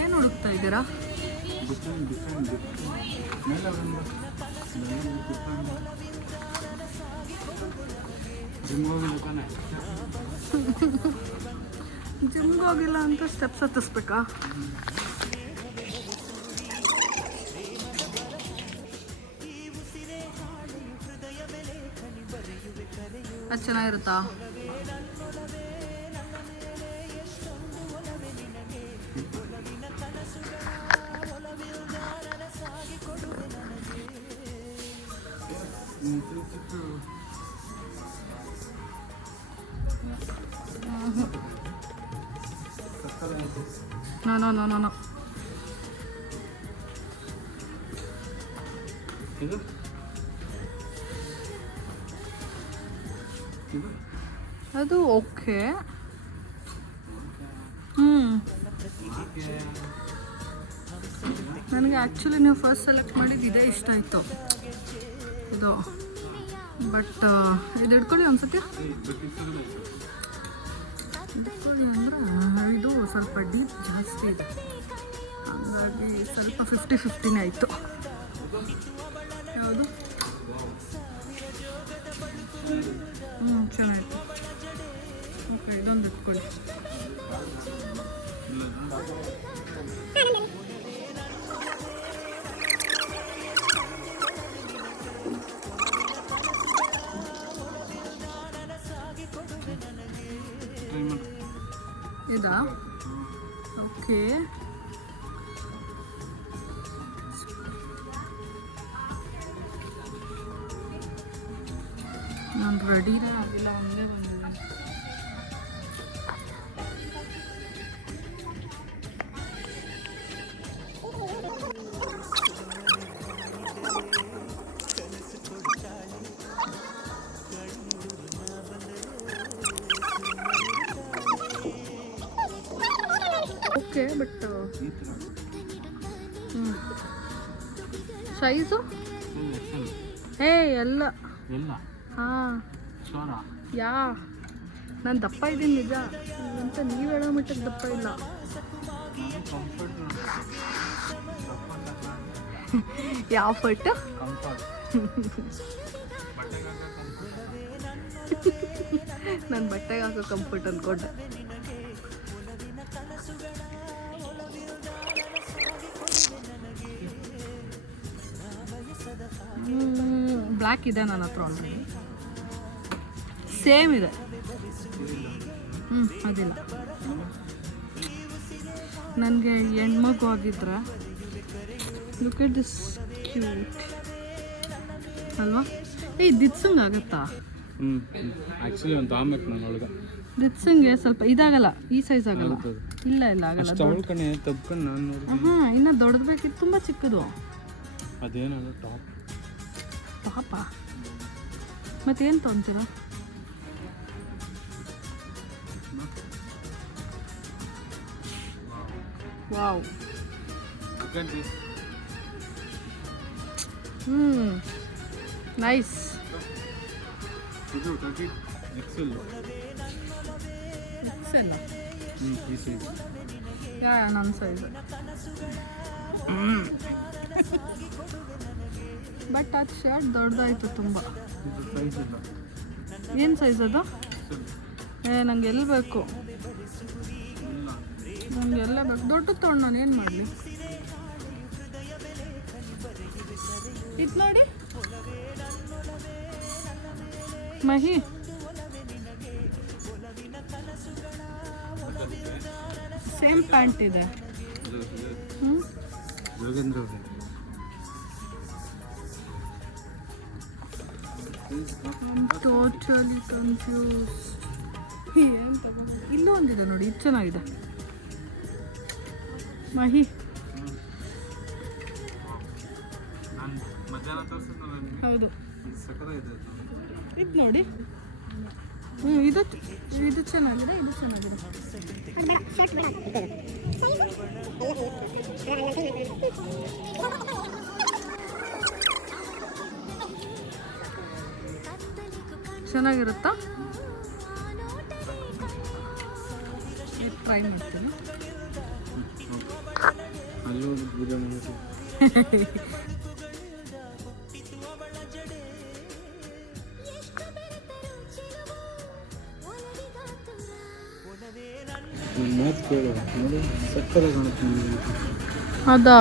ಏನು ಹುಡುಕ್ತಾ ಇದ್ದೀರಾ? ಜಿಮ್ಗೆ ಹೋಗಿಲ್ಲ ಅಂತ ಸ್ಟೆಪ್ಸ್ ಹತ್ತಿಸ್ಬೇಕಾ? ಅದು ಚೆನ್ನಾಗಿರುತ್ತಾ? ನೋ ಅದು ಓಕೆ. ನನಗೆ ಆ್ಯಕ್ಚುಲಿ ನೀವು ಫಸ್ಟ್ ಸೆಲೆಕ್ಟ್ ಮಾಡಿದ್ದು ಇದೇ ಇಷ್ಟ ಆಯಿತು ಇದು. ಬಟ್ ಇದು ಹಿಡ್ಕೊಳ್ಳಿ ಅನ್ಸುತ್ತೆ. ಹಿಡ್ಕೊಳ್ಳಿ ಅಂದರೆ ಇದು ಸ್ವಲ್ಪ ಡೀಪ್ ಜಾಸ್ತಿ ಇದೆ, ಹಾಗಾಗಿ ಸ್ವಲ್ಪ 50-50 ಆಯಿತು. ಯಾವುದು? ಚೆನ್ನಾಗಿತ್ತು. ಓಕೆ, ಇದೊಂದು ಇಟ್ಕೊಳ್ಳಿ. ಇದಾ? ಓಕೆ, ನಾನು ರೆಡಿನೇ ಆಗಿಲ್ಲ, ಒಂದೇ ಬಂದಿದ್ದೀನಿ. ಓಕೆ, ಬಟ್ ಸೈಜು ಎಲ್ಲ ಹಾಂ ಯಾ ನಾನು ದಪ್ಪ ಇದ್ದೀನಿ ನಿಜ ಅಂತ ನೀವು ಹೇಳೋ ಮಟ್ಟಕ್ಕೆ ದಪ್ಪ ಇಲ್ಲ. ಯಾವ ಫಟ್? ನಾನು ಬಟ್ಟೆಗೆ ಹಾಕೋ ಕಂಫರ್ಟ್ ಅಂದ್ಕೊಂಡೆ. ಬ್ಲ್ಯಾಕ್ ಇದೆ ನನ್ನ ಹತ್ರ ಆಲ್ರೆಡಿ, ಸೇಮ್ ಇದೆ. ಅದಿಲ್ಲ, ನನಗೆ ಹೆಣ್ಮಗು ಆಗಿದ್ರೆ ಲುಕ್ ಎಟ್ ದಿಸ್ ಕ್ಯೂಟ್ ಅಲ್ವಾ? ದಿತ್ಸಂಗ್ ಆಗುತ್ತಾ? ಆ್ಯಕ್ಚುಲಿ ಒಂದು ತಾಂಬೇಕು ನಾನು ಒಳಗೆ. ದಿತ್ಸಂಗೆ ಸ್ವಲ್ಪ ಇದಾಗಲ್ಲ, ಈ ಸೈಜ್ ಆಗಲ್ಲ. ಇಲ್ಲ ಆಗಲ್ಲ. ತಪ್ಕೊಂಡು ನಾನು ನೋಡಿ. ಹಾಂ, ಇನ್ನೂ ದೊಡ್ಡದು ಬೇಕಿತ್ತು, ತುಂಬ ಚಿಕ್ಕದು. ಅದೇನಲ್ಲ ಟಾಪ್ ಪಾಪ. ಮತ್ತೇನು ತೊಗೊಂತೀರಾ? Wow, nice. ಇದು ಎಕ್ಸೆಲ್ ಈ ಸೈಜ್. ನನ್ನ ಸೈಜ್. ಬಟ್ ಅದು ಶರ್ಟ್ ದೊಡ್ಡದಾಯಿತು ತುಂಬ. ಏನು ಸೈಜ್ ಅದು? ನಂಗೆ ಎಲ್ಲಿ ಬೇಕು, ನನಗೆ ಎಲ್ಲ ಬೇಕು. ದೊಡ್ಡದು ತೊಗೊಂಡು ನಾನು ಏನು ಮಾಡಲಿ? ಇದು ನೋಡಿ ಮಹಿ, ಸೇಮ್ ಪ್ಯಾಂಟ್ ಇದೆ. I'm totally confused. ಏನು ತಗೊಂಡು ಇಲ್ಲೂ ಒಂದಿದೆ ನೋಡಿ, ಇದು ಚೆನ್ನಾಗಿದೆ. ಮಹಿ, ಹೌದು ಇದು ನೋಡಿ. ಇದು ಚೆನ್ನಾಗಿದೆ, ಇದು ಚೆನ್ನಾಗಿದೆ. ಚೆನ್ನಾಗಿರುತ್ತಾ? ಟ್ರೈ ಮಾಡ್ತೀನಿ. ಅಲ್ಲಿ ಹೋಗಿ ಪೂಜೆ ಮಾಡೋದು. ಮಾತು ಕೇಳು ನೋಡಿ, ಸಕ್ಕರೆ ಕಾಣುತ್ತೆ ನಿಮಗೆ. ಹೌದಾ?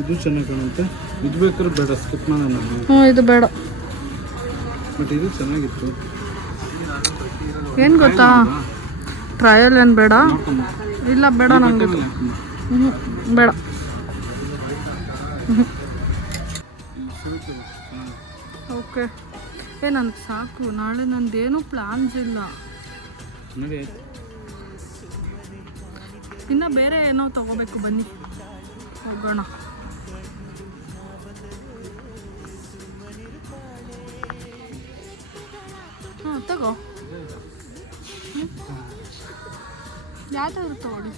ಇದು ಚೆನ್ನಾಗಿ ಕಾಣುತ್ತೆ. ಇದು ಬೇಕಾದ್ರೆ ಬೇಡ, ಸ್ಕಿಪ್ ಮಾಡೋಣ ನಾವು. ಹ್ಞೂ, ಇದು ಬೇಡ. ಬಟ್ ಇದು ಚೆನ್ನಾಗಿತ್ತು. ಏನು ಗೊತ್ತಾ, ಟ್ರಯಲ್ ಏನು ಬೇಡ. ಇಲ್ಲ ಬೇಡ ನನಗೆ. ಹ್ಞೂ ಬೇಡ. ಓಕೆ. ನನಗೆ ಸಾಕು. ನಾಳೆ ನಂದೇನು ಪ್ಲಾನ್ಸ್ ಇಲ್ಲ. ನೋಡಿ, ಇನ್ನು ಬೇರೆ ಏನೋ ತಗೋಬೇಕು. ಬನ್ನಿ ಹೋಗೋಣ. ಹಾಂ ತಗೋ, ಯಾವ್ದಾದ್ರು ತಗೊಳ್ಳಿ.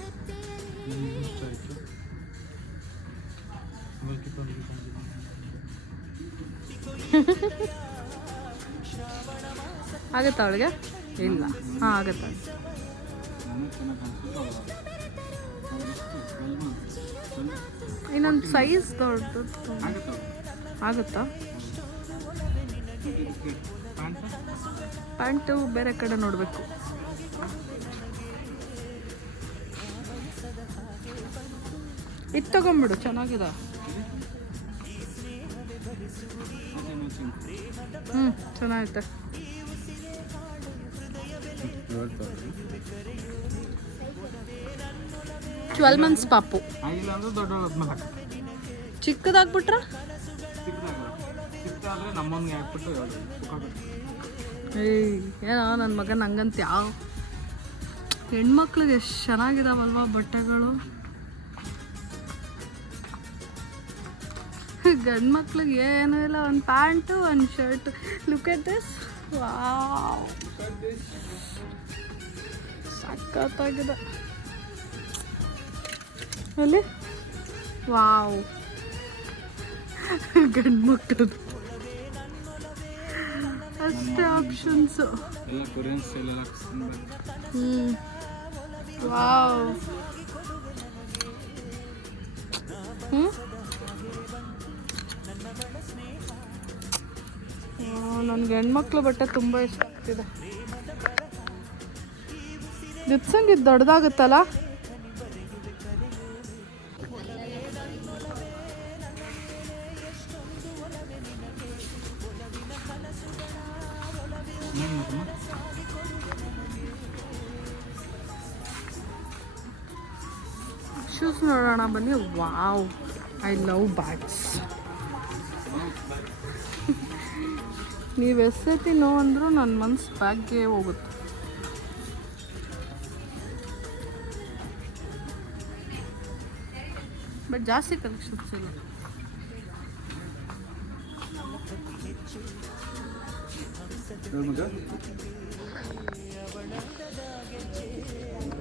ಆಗತ್ತಾ ಅವಳಿಗೆ? ಇಲ್ಲ. ಹಾಂ ಆಗತ್ತಾ. ಇನ್ನೊಂದು ಸೈಜ್ ದೊಡ್ಡದು ಆಗುತ್ತಾ? ಪ್ಯಾಂಟು ಬೇರೆ ಕಡೆ ನೋಡಬೇಕು. ಇದು ತಗೊಂಬಿಡು, ಚೆನ್ನಾಗಿದೆ. ಚೆನ್ನಾಗೈತೆ. 12 months ಪಾಪು. ಚಿಕ್ಕದಾಗ್ಬಿಟ್ರ ಏನೋ ನನ್ನ ಮಗನ ಹಂಗಂತ. ಯಾವ ಹೆಣ್ಮಕ್ಳಿಗೆ ಎಷ್ಟು ಚೆನ್ನಾಗಿದಾವಲ್ವ ಬಟ್ಟೆಗಳು. ಗಂಡು ಮಕ್ಳಿಗೆ ಏನೂ ಇಲ್ಲ, ಒಂದು ಪ್ಯಾಂಟು ಒಂದು shirt. Look at this. Wow, ಸಖತ್ತಾಗಿದೆ ಅಲ್ಲಿ. ವಾವ್, ಗಂಡು ಮಕ್ಕಳದು ಅಷ್ಟೇ ಆಪ್ಷನ್ಸು. ವಾವ್. ನನಗೆ ಹೆಣ್ಮಕ್ಳು ಬಟ್ಟೆ ತುಂಬ ಇಷ್ಟ ಆಗ್ತಿದೆ. ಲಿಪ್ಸಂಗ್ ಇದು ದೊಡ್ಡದಾಗುತ್ತಲ್ಲ. ಶೂಸ್ ನೋಡೋಣ ಬನ್ನಿ. Wow, I love bags. ನೀವು ಎಷ್ಟೈತಿ ನೋ ಅಂದರೂ ನನ್ನ ಮನ್ಸು ಬ್ಯಾಗ್ಗೆ ಹೋಗುತ್ತೆ. ಬಟ್ ಜಾಸ್ತಿ ಕಲೆಕ್ಷನ್ಸ್ ಇಲ್ಲ.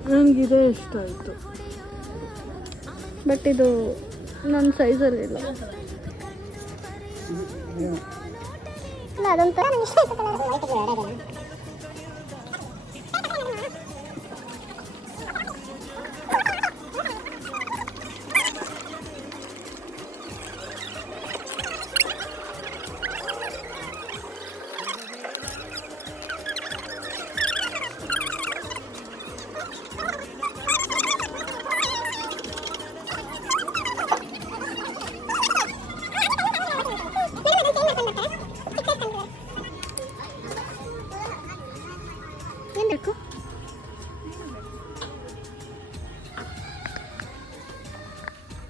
ನನಗಿದೆ ಇಷ್ಟ ಆಯಿತು. ಬಟ್ ಇದು ನನ್ನ ಸೈಜಲ್ಲಿ ಇಲ್ಲ. ಅದೊಂಥರ ನನಗೆ ಇಷ್ಟ ಆಯ್ತು ಕಲರ್.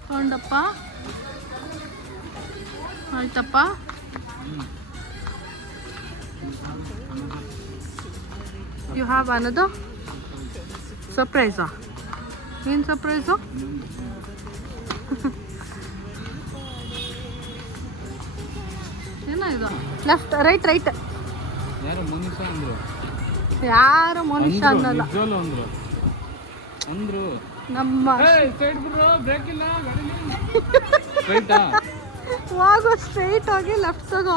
ತಗೊಂಡಪ್ಪ ಆಯ್ತಪ್ಪ. ಯು ಹ್ಯಾವ್ ಅನದರ್ ಸರ್ಪ್ರೈಸಾ? ಏನು ಸರ್ಪ್ರೈಸು? ಏನೋ ಇದು ಲೆಫ್ಟ್ ರೈಟ್ ರೈಟ್. ಯಾರು ಮನುಷ್ಯ ಅಂದ್ರು? ಯಾರು ಮನುಷ್ಯ ಅನ್ನಲ್ಲ ಅಂದ್ರು. ನಮ್ಮ ಸ್ಟ್ರೈಟಾ ಹೋಗೋ ಸ್ಟ್ರೈಟ್ ಹೋಗಿ ಲೆಫ್ಟ್ ತಗೋ.